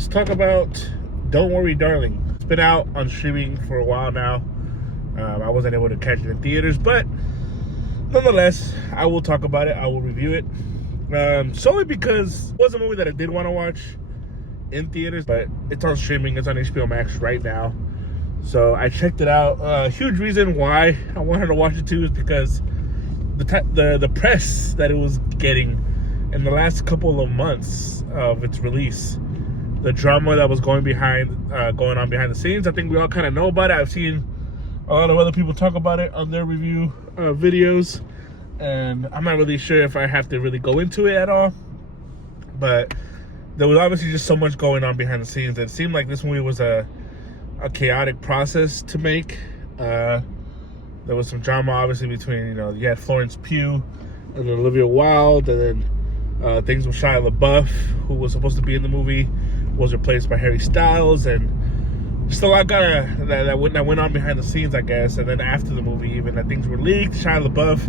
let's talk about Don't Worry Darling. It's been out on streaming for a while now. I wasn't able to catch it in theaters, but nonetheless, I will talk about it. I will review it. Solely because it was a movie that I did want to watch in theaters, but it's on streaming. It's on HBO Max right now. So I checked it out. A huge reason why I wanted to watch it too is because the press that it was getting in the last couple of months of its release, the drama that was going on behind the scenes. I think we all kind of know about it. I've seen a lot of other people talk about it on their review videos, and I'm not really sure if I have to really go into it at all. But there was obviously just so much going on behind the scenes that it seemed like this movie was a chaotic process to make. There was some drama obviously between, you had Florence Pugh and then Olivia Wilde, and then things with Shia LaBeouf, who was supposed to be in the movie, was replaced by Harry Styles, and just a lot that went on behind the scenes, I guess. And then after the movie, even that things were leaked. Shia LaBeouf,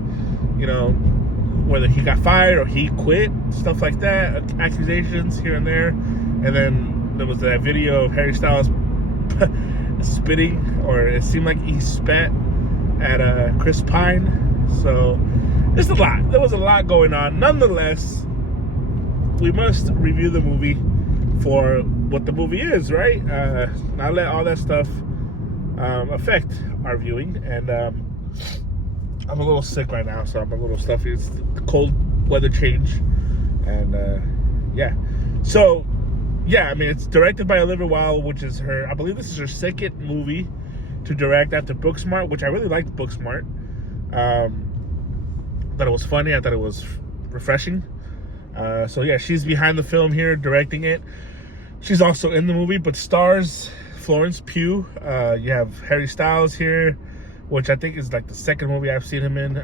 whether he got fired or he quit, stuff like that, accusations here and there. And then there was that video of Harry Styles spitting, or it seemed like he spat at Chris Pine. So there's a lot. There was a lot going on. Nonetheless, we must review the movie for what the movie is, right? Not let all that stuff affect our viewing. And I'm a little sick right now, so I'm a little stuffy. It's the cold weather change, and So it's directed by Olivia Wilde, which is I believe this is her second movie to direct after Booksmart, which I really liked Booksmart. Thought it was funny. I thought it was refreshing. She's behind the film here, directing it. She's also in the movie, but stars Florence Pugh. You have Harry Styles here, which I think is like the second movie I've seen him in.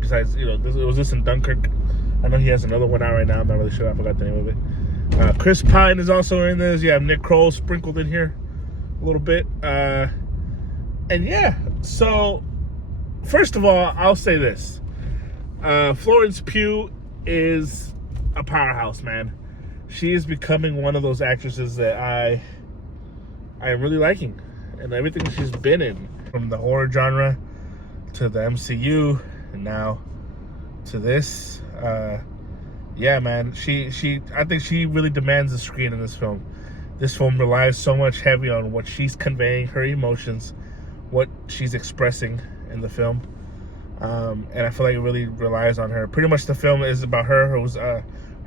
Besides, it was this in Dunkirk. I know he has another one out right now. I'm not really sure. I forgot the name of it. Chris Pine is also in this. You have Nick Kroll sprinkled in here a little bit. So first of all, I'll say this. Florence Pugh is a powerhouse, man. She is becoming one of those actresses that I am really liking, and everything she's been in, from the horror genre to the MCU and now to this. Man, I think she really demands the screen in this film. This film relies so much heavy on what she's conveying, her emotions, what she's expressing in the film. And I feel like it really relies on her. Pretty much the film is about her. Her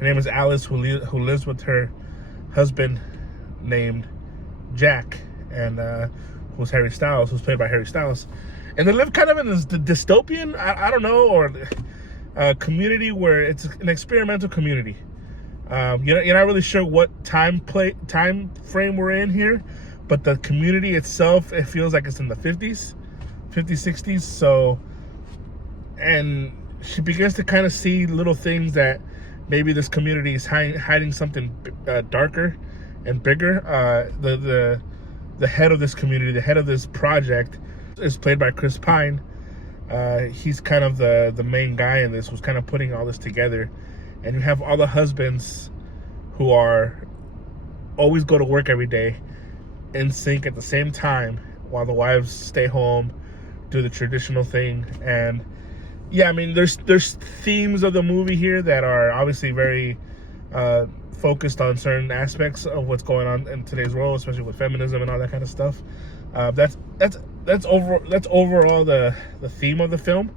name is Alice, who lives with her husband named Jack, and who's Harry Styles, who's played by Harry Styles. And they live kind of in this dystopian, I don't know, or community where it's an experimental community. You're not really sure what time frame we're in here, but the community itself, it feels like it's in the 50s, 60s. So, and she begins to kind of see little things that maybe this community is hiding something darker and bigger. The head of this community, the head of this project, is played by Chris Pine. He's kind of the main guy in this, who's kind of putting all this together. And you have all the husbands who always go to work every day in sync at the same time, while the wives stay home, do the traditional thing. And there's themes of the movie here that are obviously very focused on certain aspects of what's going on in today's world, especially with feminism and all that kind of stuff. That's overall the theme of the film,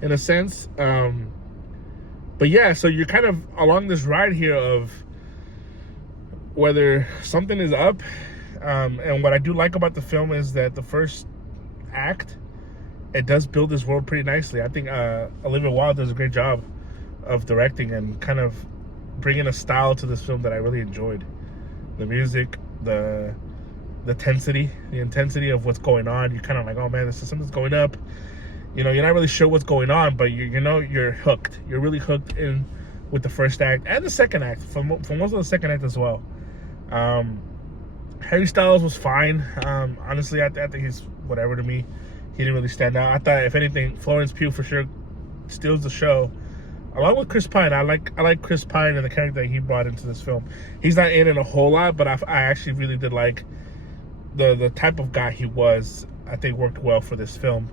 in a sense. So you're kind of along this ride here of whether something is up. And what I do like about the film is that the first act, it does build this world pretty nicely. I think Olivia Wilde does a great job of directing and kind of bringing a style to this film that I really enjoyed. The music, the intensity of what's going on. You're kind of like, oh man, something's going up. You're not really sure what's going on, but you're hooked. You're really hooked in with the first act and the second act, for most of the second act as well. Harry Styles was fine. Honestly, I think he's whatever to me. He didn't really stand out. I thought, if anything, Florence Pugh for sure steals the show. along with Chris Pine. I like Chris Pine and the character that he brought into this film. He's not in it a whole lot, but I actually really did like the type of guy he was. I think worked well for this film.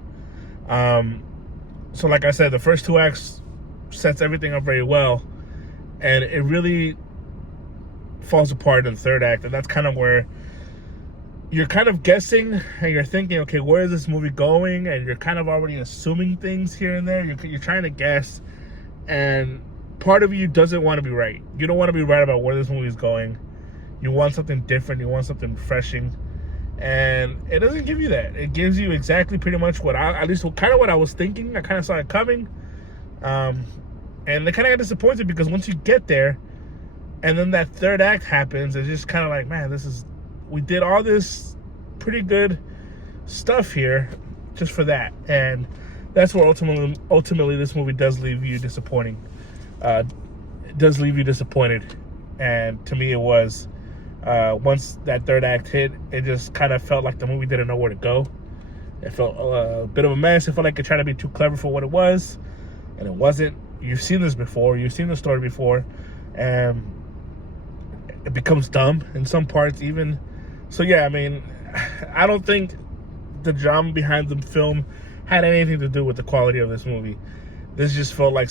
So like I said, the first 2 acts sets everything up very well, and it really falls apart in the 3rd act, and that's kind of where you're kind of guessing and you're thinking, okay, where is this movie going? And you're kind of already assuming things here and there. You're trying to guess, and part of you doesn't want to be right. You don't want to be right about where this movie is going. You want something different. You want something refreshing, and it doesn't give you that. It gives you exactly pretty much what at least kind of what I was thinking. I kind of saw it coming, and I kind of got disappointed because once you get there, and then that 3rd act happens, it's just kind of like, man, we did all this pretty good stuff here just for that. And that's where ultimately this movie does leave you disappointing. It does leave you disappointed. And to me, it was, once that 3rd act hit, it just kind of felt like the movie didn't know where to go. It felt a bit of a mess. It felt like it tried to be too clever for what it was, and it wasn't. You've seen this before. You've seen the story before, and it becomes dumb in some parts even. So yeah, I mean, I don't think the drama behind the film had anything to do with the quality of this movie. This just felt like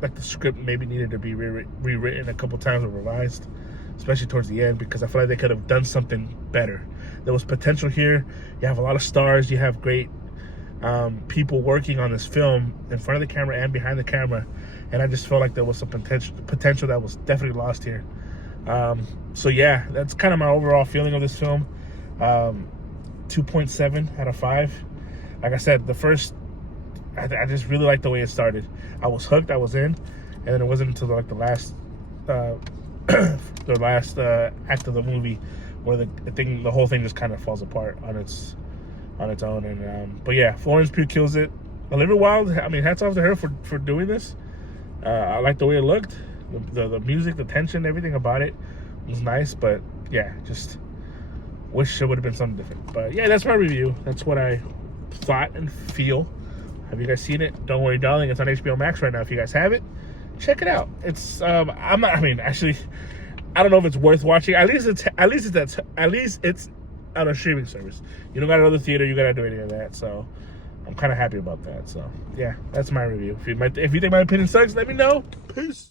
like the script maybe needed to be rewritten a couple times or revised, especially towards the end, because I feel like they could have done something better. There was potential here. You have a lot of stars. You have great people working on this film in front of the camera and behind the camera, and I just felt like there was some potential that was definitely lost here. So yeah, that's kind of my overall feeling of this film. 2.7 out of 5. Like I said, I just really liked the way it started. I was hooked. I was in, and then it wasn't until like the last act of the movie where the whole thing just kind of falls apart on its own. And but yeah, Florence Pugh kills it. Olivia Wilde, I mean, hats off to her for doing this. I like the way it looked. The music, the tension, everything about it was nice, but yeah, just wish it would have been something different. But yeah, that's my review. That's what I thought and feel. Have you guys seen it? Don't worry, darling. It's on HBO Max right now. If you guys have it, check it out. It's actually, I don't know if it's worth watching. At least it's on a streaming service. You don't got to go to the theater. You got to do any of that. So I'm kind of happy about that. So yeah, that's my review. If you think my opinion sucks, let me know. Peace.